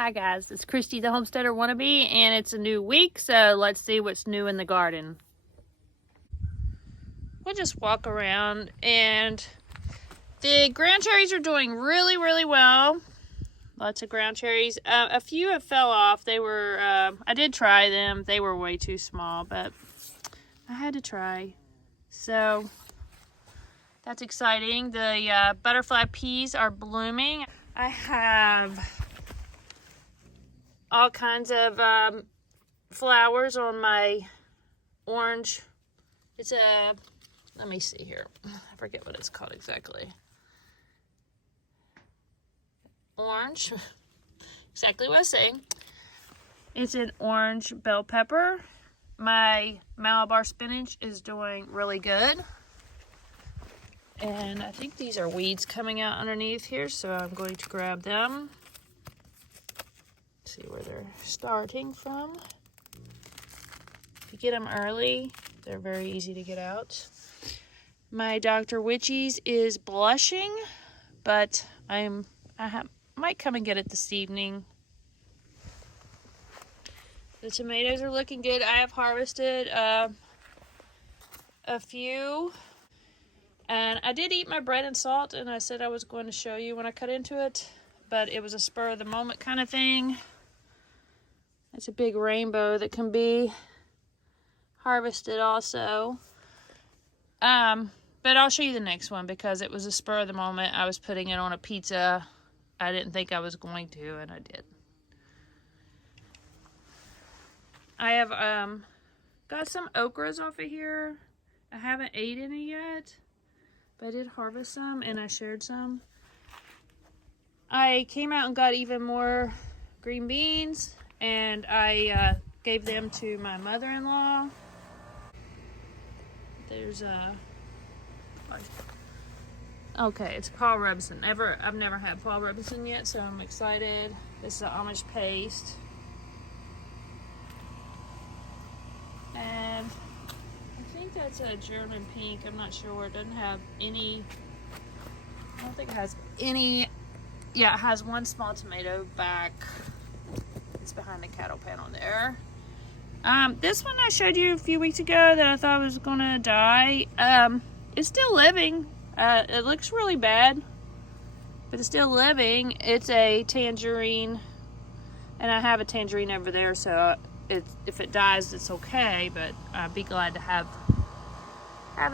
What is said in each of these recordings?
Hi guys, it's Christy the Homesteader Wannabe, and it's a new week, so let's see what's new in the garden. We'll just walk around, and the ground cherries are doing really well. Lots of ground cherries. A few have fell off. They were, I did try them. They were way too small, but I had to try. So that's exciting. The butterfly peas are blooming. I have all kinds of flowers on my orange. It's a, let me see here. I forget what it's called exactly. Orange. Exactly what I was saying. It's an orange bell pepper. My Malabar spinach is doing really good. And I think these are weeds coming out underneath here, so I'm going to grab them. See where they're starting from. If you get them early, they're very easy to get out. My Dr. Witchies is blushing, but might come and get it this evening. The tomatoes are looking good. I have harvested a few, and I did eat my bread and salt, and I said I was going to show you when I cut into it, but it was a spur of the moment kind of thing. It's a big rainbow that can be harvested also. But I'll show you the next one because it was a spur of the moment. I was putting it on a pizza. I didn't think I was going to, and I did. I have got some okras off of here. I haven't ate any yet, but I did harvest some and I shared some. I came out and got even more green beans, and I gave them to my mother-in-law. There's okay, it's Paul Robeson. I've never had Paul Robeson yet, so I'm excited. This is an Amish paste. And I think that's a German pink. I'm not sure. It doesn't have any, I don't think it has any. Yeah, it has one small tomato back. It's behind the cattle panel there. This one I showed you a few weeks ago that I thought was gonna die. It's still living. It looks really bad, but it's still living. It's a tangerine, and I have a tangerine over there, so if it dies, it's okay, but I'd be glad to have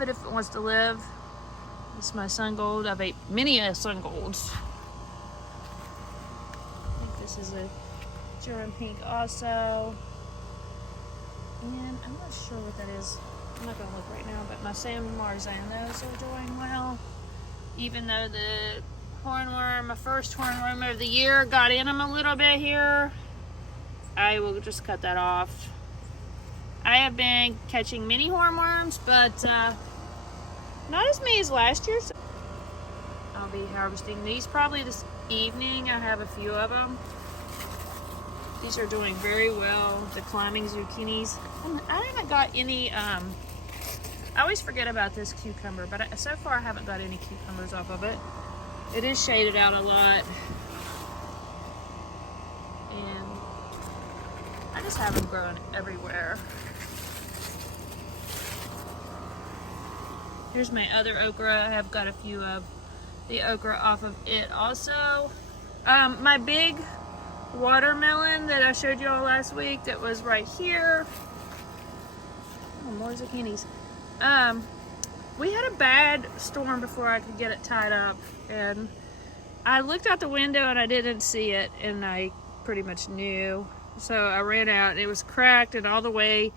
it if it wants to live. This is my sun gold. I've ate many sun golds. I think this is a German pink also. And I'm not sure what that is. I'm not going to look right now, but my San Marzanos are doing well. Even though the hornworm, my first hornworm of the year, got in them a little bit here, I will just cut that off. I have been catching many hornworms, but not as many as last year. So I'll be harvesting these probably this evening. I have a few of them. These are doing very well, the climbing zucchinis. I haven't got any, I always forget about this cucumber, but so far I haven't got any cucumbers off of it. It is shaded out a lot. And I just have them growing everywhere. Here's my other okra. I have got a few of the okra off of it also. My big watermelon that I showed you all last week that was right here. Oh, more zucchinis. We had a bad storm before I could get it tied up, and I looked out the window and I didn't see it, and I pretty much knew. So I ran out, and it was cracked and all the way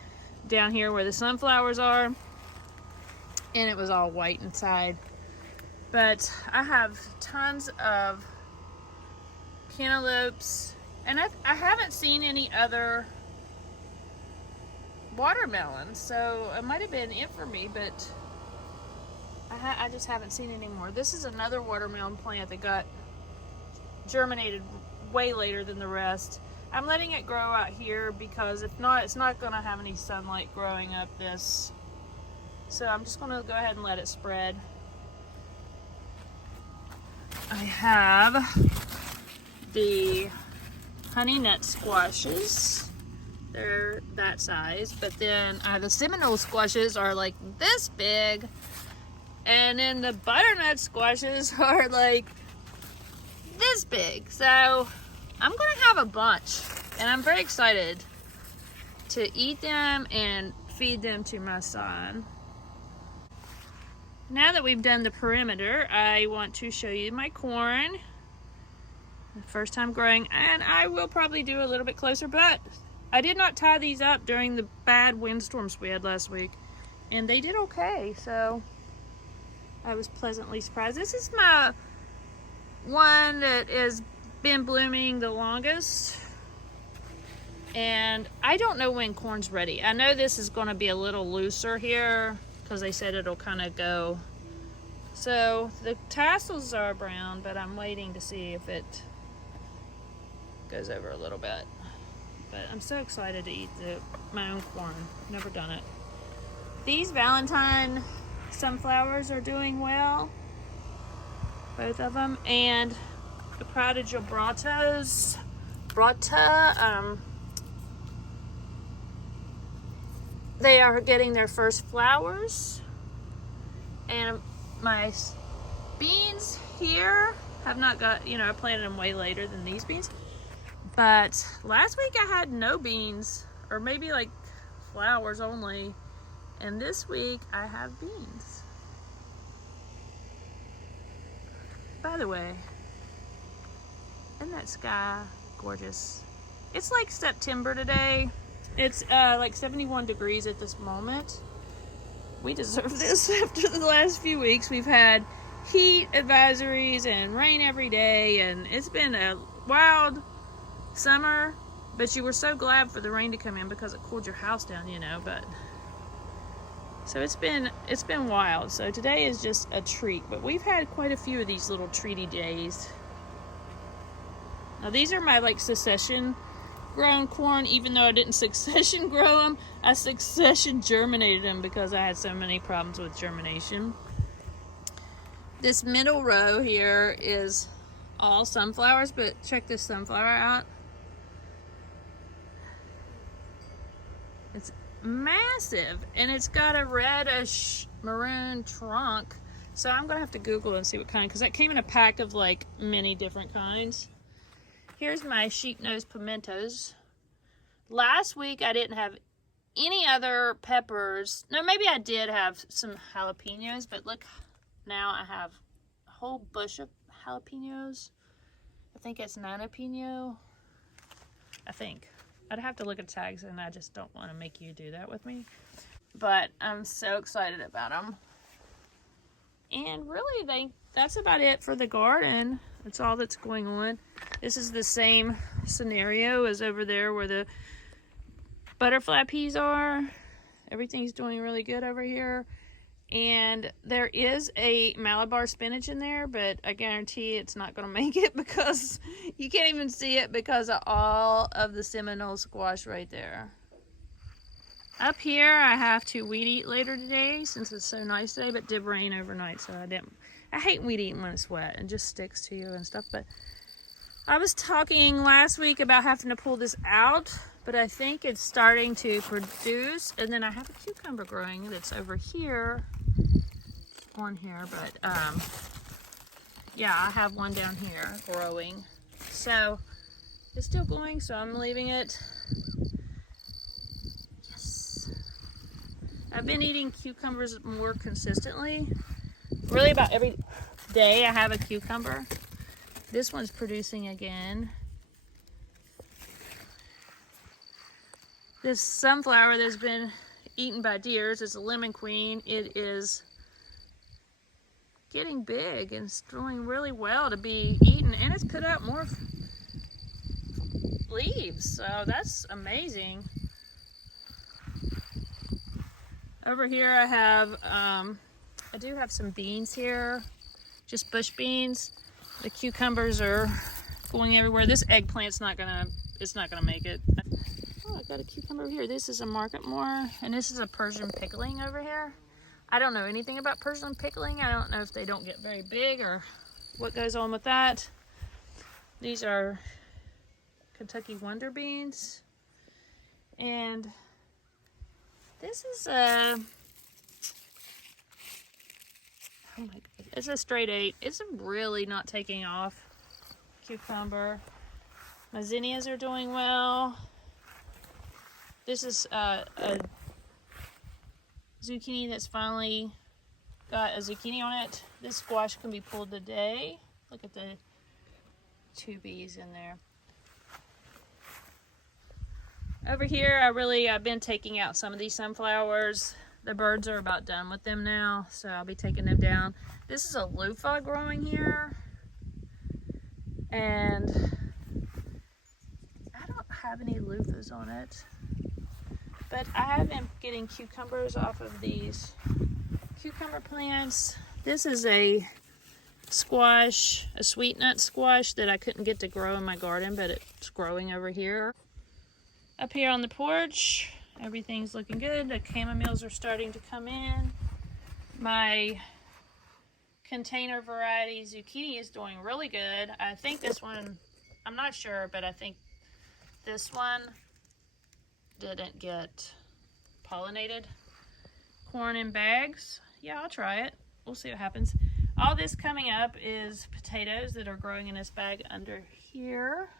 down here where the sunflowers are, and it was all white inside. But I have tons of cantaloupes, and I haven't seen any other watermelons, so it might have been it for me, but I just haven't seen any more. This is another watermelon plant that got germinated way later than the rest. I'm letting it grow out here because if not, it's not going to have any sunlight growing up this. So I'm just going to go ahead and let it spread. I have the honey nut squashes. They're that size. But then the Seminole squashes are like this big. And then the butternut squashes are like this big. So I'm gonna have a bunch. And I'm very excited to eat them and feed them to my son. Now that we've done the perimeter, I want to show you my corn. The first time growing, and I will probably do a little bit closer, but I did not tie these up during the bad windstorms we had last week, and they did okay, so I was pleasantly surprised. This is my one that has been blooming the longest, and I don't know when corn's ready. I know this is going to be a little looser here because they said it'll kind of go. So the tassels are brown, but I'm waiting to see if it goes over a little bit. But I'm so excited to eat my own corn. Never done it. These Valentine sunflowers are doing well, both of them, and the Prodigal Brata, they are getting their first flowers, and my beans here have not got, I planted them way later than these beans. But last week I had no beans, or maybe like flowers only. And this week I have beans. By the way, isn't that sky gorgeous? It's like September today. It's like 71 degrees at this moment. We deserve this after the last few weeks. We've had heat advisories and rain every day, and it's been a wild summer, but you were so glad for the rain to come in because it cooled your house down, but so it's been wild. So today is just a treat, but we've had quite a few of these little treaty days. Now these are my like succession grown corn. Even though I didn't succession grow them, I succession germinated them because I had so many problems with germination. This middle row here is all sunflowers, but check this sunflower out. It's massive, and it's got a reddish maroon trunk. So I'm gonna have to Google and see what kind, because that came in a pack of like many different kinds. Here's my sheep nose pimentos. Last week I didn't have any other peppers. No, maybe I did have some jalapenos, but look, now I have a whole bush of jalapenos. I think it's Nanopino. I think. I'd have to look at tags, and I just don't want to make you do that with me. But I'm so excited about them. And really, that's about it for the garden. That's all that's going on. This is the same scenario as over there where the butterfly peas are. Everything's doing really good over here. And there is a Malabar spinach in there, but I guarantee it's not going to make it because you can't even see it because of all of the Seminole squash right there. Up here, I have to weed eat later today since it's so nice today, but it did rain overnight, so I didn't. I hate weed eating when it's wet and just sticks to you and stuff, but I was talking last week about having to pull this out, but I think it's starting to produce. And then I have a cucumber growing that's over here on here, but yeah, I have one down here growing, so it's still going, so I'm leaving it. Yes, I've been eating cucumbers more consistently. Really about every day I have a cucumber. This one's producing again. This sunflower that's been eaten by deers is a lemon queen. It is getting big and it's doing really well to be eaten, and it's put out more leaves, so that's amazing. Over here I have I do have some beans here, just bush beans. The cucumbers are going everywhere. This eggplant's not gonna make it. Oh, I got a cucumber over here. This is a Marketmore, and this is a Persian pickling over here. I don't know anything about Persian pickling. I don't know if they don't get very big or what goes on with that. These are Kentucky Wonder Beans. And this is oh my god, it's a straight 8. It's really not taking off. Cucumber. My zinnias are doing well. This is a zucchini that's finally got a zucchini on it. This squash can be pulled today. Look at the 2 bees in there. Over here, I've been taking out some of these sunflowers. The birds are about done with them now, so I'll be taking them down. This is a loofah growing here. And I don't have any loofahs on it. But I have been getting cucumbers off of these cucumber plants. This is a squash, a sweet nut squash that I couldn't get to grow in my garden, but it's growing over here. Up here on the porch, everything's looking good. The chamomiles are starting to come in. My container variety zucchini is doing really good. I think this one, I'm not sure, but I think this one didn't get pollinated. Corn in bags. Yeah, I'll try it. We'll see what happens. All this coming up is potatoes that are growing in this bag under here.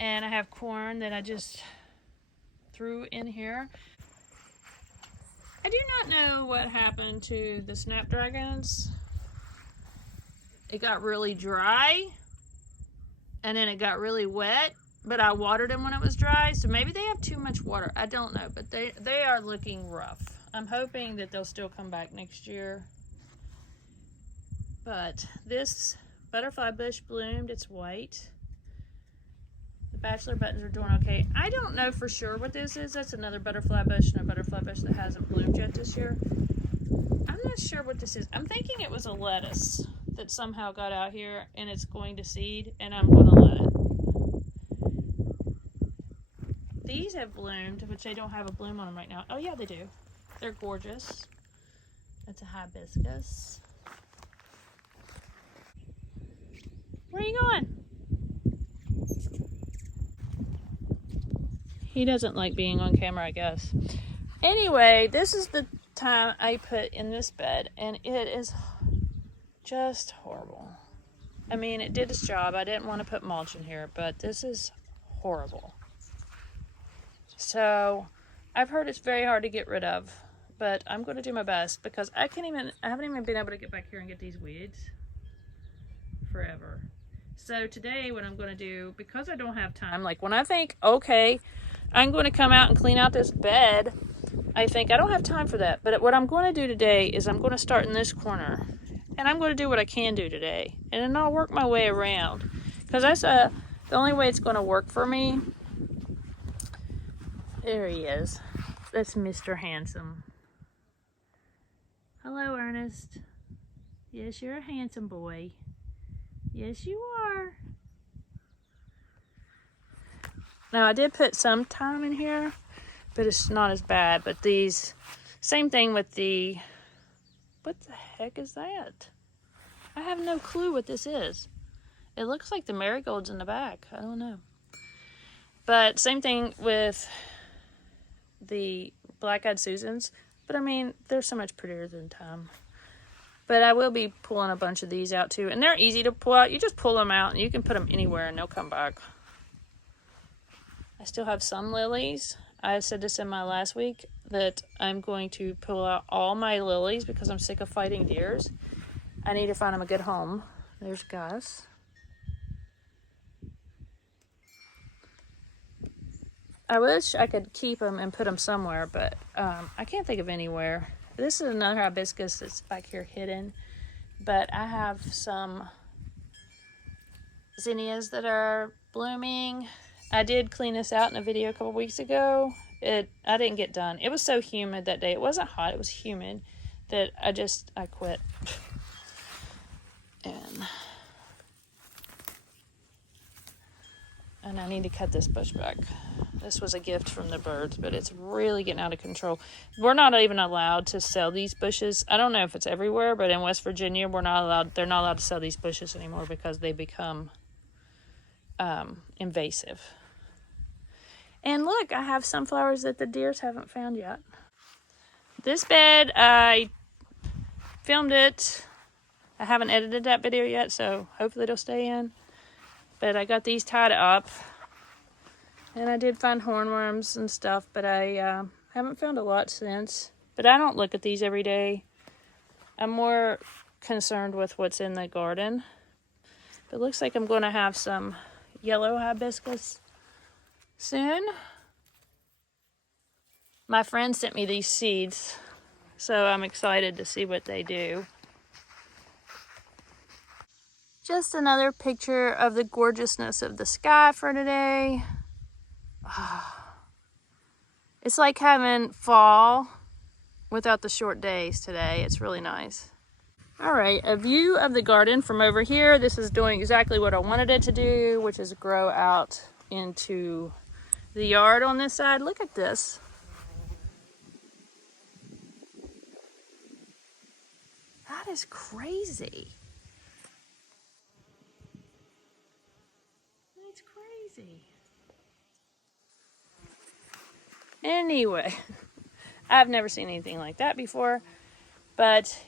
And I have corn that I just threw in here. I do not know what happened to the snapdragons. It got really dry and then it got really wet, but I watered them when it was dry, so maybe they have too much water. I don't know, but they are looking rough. I'm hoping that they'll still come back next year. But this butterfly bush bloomed. It's white. The bachelor buttons are doing okay. I don't know for sure what this is. That's another butterfly bush and a butterfly bush that hasn't bloomed yet this year. I'm not sure what this is. I'm thinking it was a lettuce that somehow got out here and it's going to seed, and I'm going to let it. These have bloomed, which they don't have a bloom on them right now. Oh yeah, they do. They're gorgeous. That's a hibiscus. Where are you going? He doesn't like being on camera, I guess. Anyway, this is the time I put in this bed, and it is just horrible. I mean, it did its job. I didn't want to put mulch in here, but this is horrible. So, I've heard it's very hard to get rid of, but I'm going to do my best because I haven't even been able to get back here and get these weeds forever. So today what I'm going to do, because I don't have time, like when I think, okay, I'm going to come out and clean out this bed, I think I don't have time for that. But what I'm going to do today is I'm going to start in this corner. And I'm going to do what I can do today. And then I'll work my way around. Because that's the only way it's going to work for me. There he is. That's Mr. Handsome. Hello, Ernest. Yes, you're a handsome boy. Yes, you are. Now, I did put some thyme in here, but it's not as bad. But these, same thing with the, what the heck is that? I have no clue what this is. It looks like the marigolds in the back. I don't know. But same thing with the black-eyed Susans. But I mean, they're so much prettier than thyme. But I will be pulling a bunch of these out too. And they're easy to pull out. You just pull them out and you can put them anywhere and they'll come back. I still have some lilies. I said this in my last week that I'm going to pull out all my lilies because I'm sick of fighting deers. I need to find them a good home. There's Gus. I wish I could keep them and put them somewhere, but I can't think of anywhere. This is another hibiscus that's back here hidden, but I have some zinnias that are blooming. I did clean this out in a video a couple weeks ago. I didn't get done. It was so humid that day. It wasn't hot, it was humid that I quit. And I need to cut this bush back. This was a gift from the birds, but it's really getting out of control. We're not even allowed to sell these bushes. I don't know if it's everywhere, but in West Virginia, they're not allowed to sell these bushes anymore because they become invasive. And look, I have sunflowers that the deers haven't found yet. This bed, I filmed it. I haven't edited that video yet, so hopefully it'll stay in. But I got these tied up. And I did find hornworms and stuff, but I haven't found a lot since. But I don't look at these every day. I'm more concerned with what's in the garden. But it looks like I'm going to have some yellow hibiscus soon. My friend sent me these seeds, so I'm excited to see what they do. Just another picture of the gorgeousness of the sky for today. It's like having fall without the short days today. It's really nice. All right, a view of the garden from over here. This is doing exactly what I wanted it to do, which is grow out into the yard on this side. Look at this. That is crazy. That's crazy. Anyway, I've never seen anything like that before, but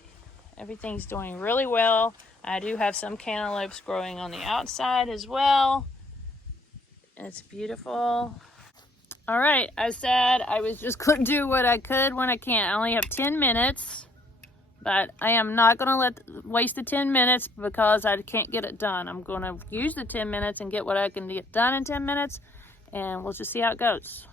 everything's doing really well. I do have some cantaloupes growing on the outside as well. It's beautiful. All right, I said I was just going to do what I could when I can. I only have 10 minutes, but I am not going to waste the 10 minutes because I can't get it done. I'm going to use the 10 minutes and get what I can get done in 10 minutes, and we'll just see how it goes.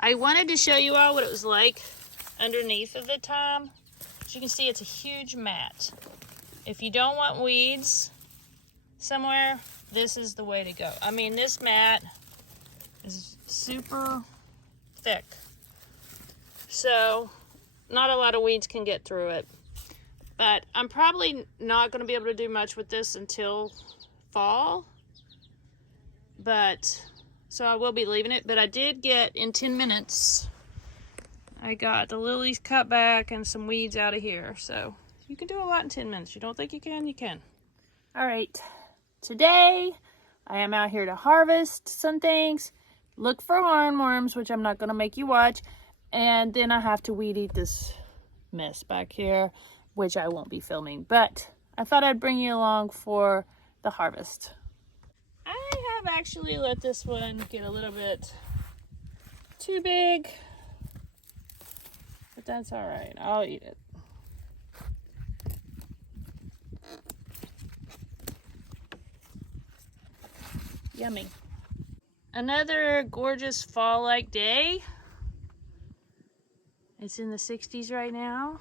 I wanted to show you all what it was like underneath of the thyme. As you can see, it's a huge mat. If you don't want weeds somewhere, this is the way to go. I mean, this mat is super thick. So, not a lot of weeds can get through it. But I'm probably not going to be able to do much with this until fall. So I will be leaving it, but I did get, in 10 minutes, I got the lilies cut back and some weeds out of here. So you can do a lot in 10 minutes. You don't think you can? You can. All right, today I am out here to harvest some things, look for hornworms, which I'm not going to make you watch, and then I have to weed eat this mess back here, which I won't be filming, but I thought I'd bring you along for the harvest. I have actually let this one get a little bit too big, but that's all right. I'll eat it. Yummy. Another gorgeous fall-like day. It's in the 60s right now.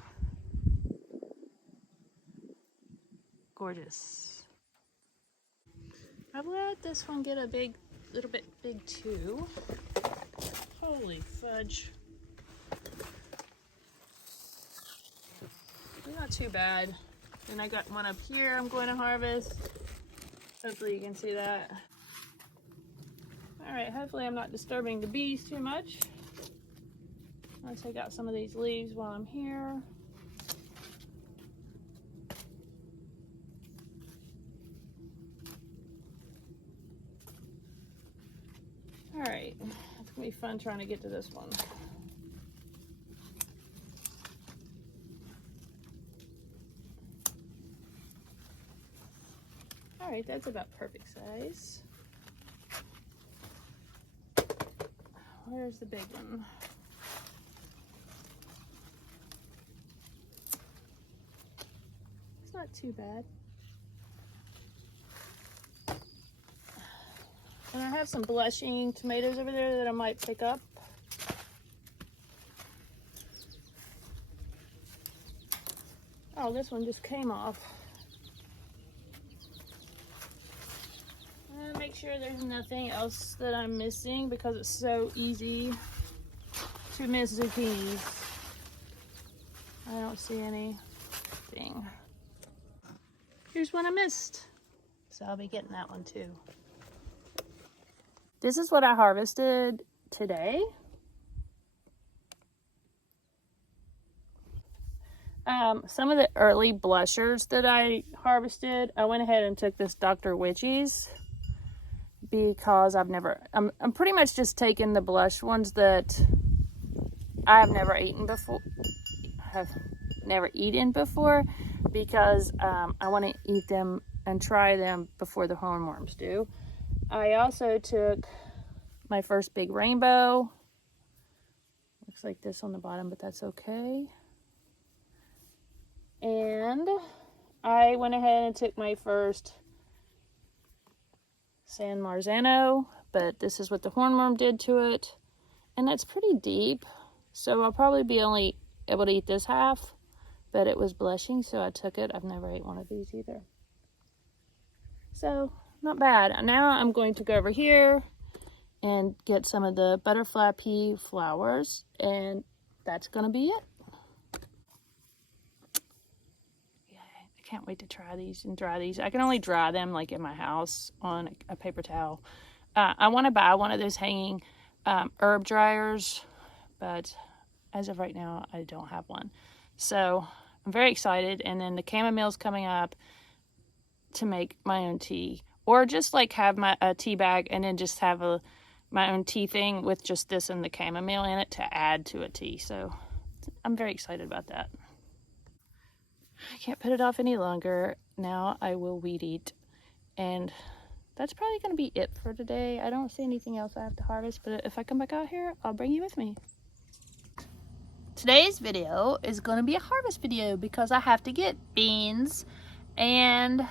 Gorgeous. I've let this one get a little bit big too. Holy fudge. Not too bad. And I got one up here I'm going to harvest. Hopefully you can see that. All right, hopefully I'm not disturbing the bees too much. I'll take out some of these leaves while I'm here. All right, it's gonna be fun trying to get to this one. All right, that's about perfect size. Where's the big one? It's not too bad. And I have some blushing tomatoes over there that I might pick up. Oh, this one just came off. Make sure there's nothing else that I'm missing because it's so easy to miss zucchinis. I don't see anything. Here's one I missed. So I'll be getting that one too. This is what I harvested today. Some of the early blushers that I harvested, I went ahead and took this Dr. Witchy's because I'm pretty much just taking the blush ones that I've never eaten before, because I want to eat them and try them before the hornworms do. I also took my first big rainbow. Looks like this on the bottom, but that's okay. And I went ahead and took my first San Marzano, but this is what the hornworm did to it. And that's pretty deep, so I'll probably be only able to eat this half, but it was blushing, so I took it. I've never ate one of these either. So, not bad. Now I'm going to go over here and get some of the butterfly pea flowers, and that's going to be it. I can't wait to try these and dry these. I can only dry them like in my house on a paper towel. I want to buy one of those hanging herb dryers, but as of right now, I don't have one. So I'm very excited. And then the chamomile's coming up to make my own tea, or just like have a tea bag and then just have my own tea thing with just this and the chamomile in it to add to a tea. So I'm very excited about that. I can't put it off any longer. Now I will weed eat, and that's probably going to be it for today. I don't see anything else I have to harvest, but if I come back out here, I'll bring you with me. Today's video is going to be a harvest video because I have to get beans, and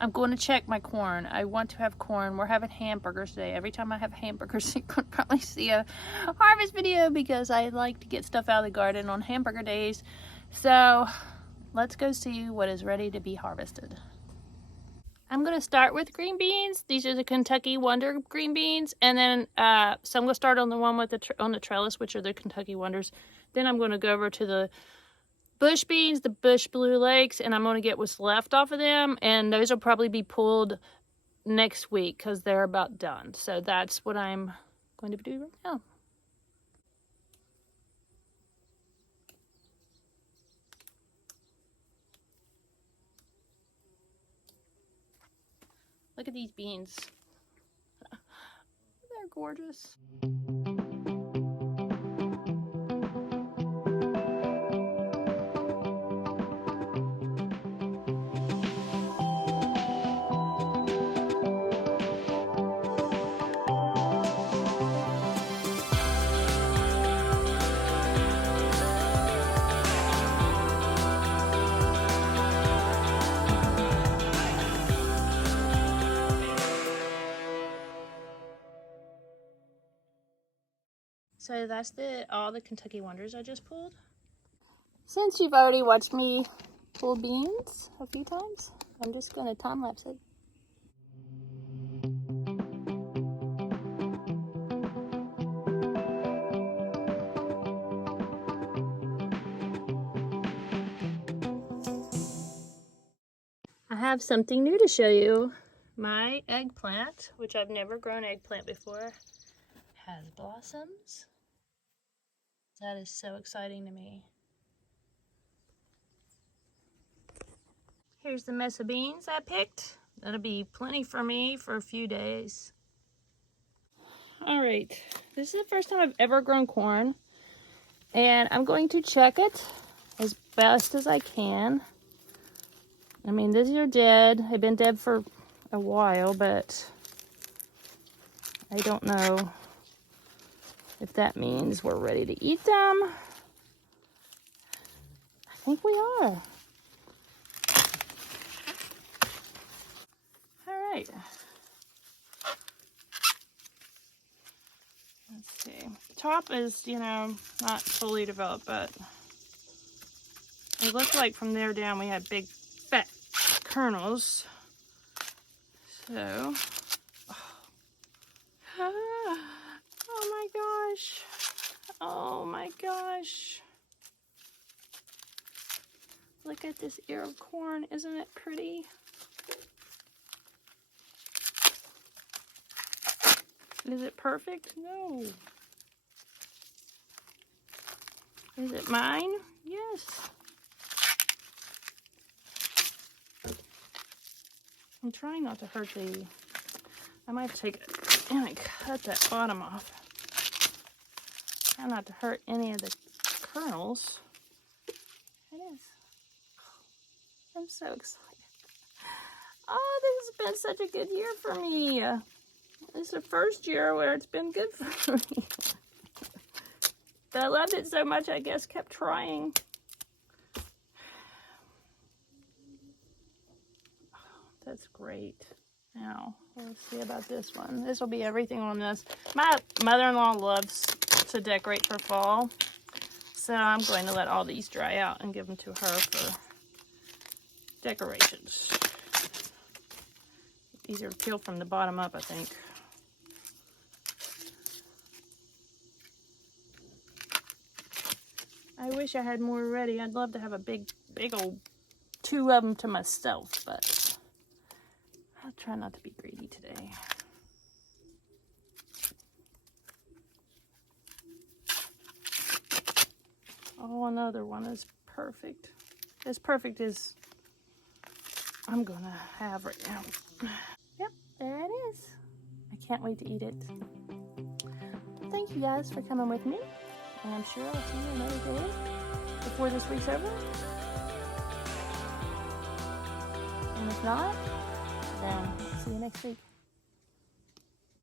I'm going to check my corn. I want to have corn. We're having hamburgers today. Every time I have hamburgers, you could probably see a harvest video because I like to get stuff out of the garden on hamburger days. So let's go see what is ready to be harvested. I'm going to start with green beans. These are the Kentucky Wonder green beans. And then, so I'm going to start on the one with on the trellis, which are the Kentucky Wonders. Then I'm going to go over to the bush beans, the Bush Blue Lakes, and I'm going to get what's left off of them. And those will probably be pulled next week because they're about done. So that's what I'm going to do right now. Look at these beans. They're gorgeous. So that's all the Kentucky Wonders I just pulled. Since you've already watched me pull beans a few times, I'm just going to time lapse it. I have something new to show you. My eggplant, which I've never grown eggplant before, has blossoms. That is so exciting to me. Here's the mess of beans I picked. That'll be plenty for me for a few days. All right, this is the first time I've ever grown corn, and I'm going to check it as best as I can. I mean, these are dead. They've been dead for a while, but I don't know if that means we're ready to eat them. I think we are. All right. Let's see. The top is, not fully developed, but It looked like from there down we had big fat kernels. So, oh my gosh. Oh my gosh. Look at this ear of corn. Isn't it pretty? Is it perfect? No. Is it mine? Yes. I'm trying not to hurt the... I might take it and cut that bottom off. Try not to hurt any of the kernels. It is. I'm so excited. Oh, this has been such a good year for me. It's the first year where it's been good for me. But I loved it so much, I guess, kept trying. Oh, that's great. Now, let's see about this one. This will be everything on this. My mother-in-law loves to decorate for fall. So I'm going to let all these dry out and give them to her for decorations. Easier to peel from the bottom up, I think. I wish I had more ready. I'd love to have a big old 2 of them to myself, but I'll try not to be greedy today. Oh, another one is perfect. As perfect as I'm gonna have right now. Yep, there it is. I can't wait to eat it. Thank you guys for coming with me. And I'm sure I'll see you another day before this week's over. And if not, then see you next week.